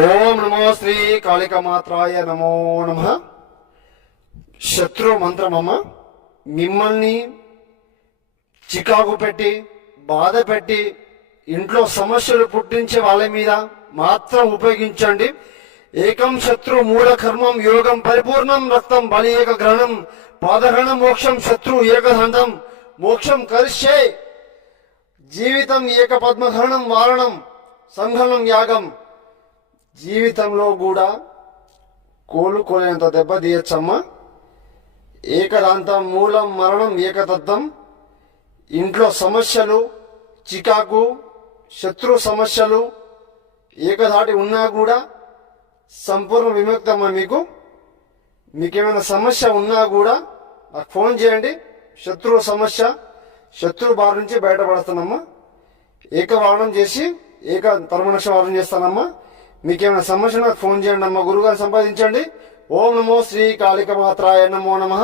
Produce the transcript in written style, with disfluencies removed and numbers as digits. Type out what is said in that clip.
ఓం నమో శ్రీ కాళికమాత్రాయ నమో నమ. శత్రు మంత్రమమ్మ, మిమ్మల్ని చికాకు పెట్టి బాధ పెట్టి ఇంట్లో సమస్యలు పుట్టించే వాళ్ళ మీద మాత్రం ఉపయోగించండి. ఏకం శత్రు మూఢ కర్మం యోగం పరిపూర్ణం రక్తం బలి ఏక గ్రహణం పాదగ్రహణం మోక్షం శత్రు ఏకదండం మోక్షం కరిష్యే జీవితం ఏక పద్మగ్రహణం వారణం సంఘనం యాగం. జీవితంలో కూడా కోలుకోలేంత దెబ్బ తీయచ్చమ్మా. ఏకదాంతం మూలం మరణం ఏకతత్వం. ఇంట్లో సమస్యలు చికాకు శత్రు సమస్యలు ఏకధాటి ఉన్నా కూడా సంపూర్ణ విముక్తమ్మా. మీకేమైనా సమస్య ఉన్నా కూడా నాకు ఫోన్ చేయండి. శత్రు సమస్య శత్రు బారి నుంచి బయటపడుతున్నామ్మా. ఏకవారణం చేసి ఏక తర్మనక్ష వారణం చేస్తానమ్మా. మీకేమైనా సమస్య నాకు ఫోన్ చేయండి అమ్మా. గురుగారిని సంపాదించండి. ఓం నమో శ్రీ కాళికమాత్రాయ నమో నమః.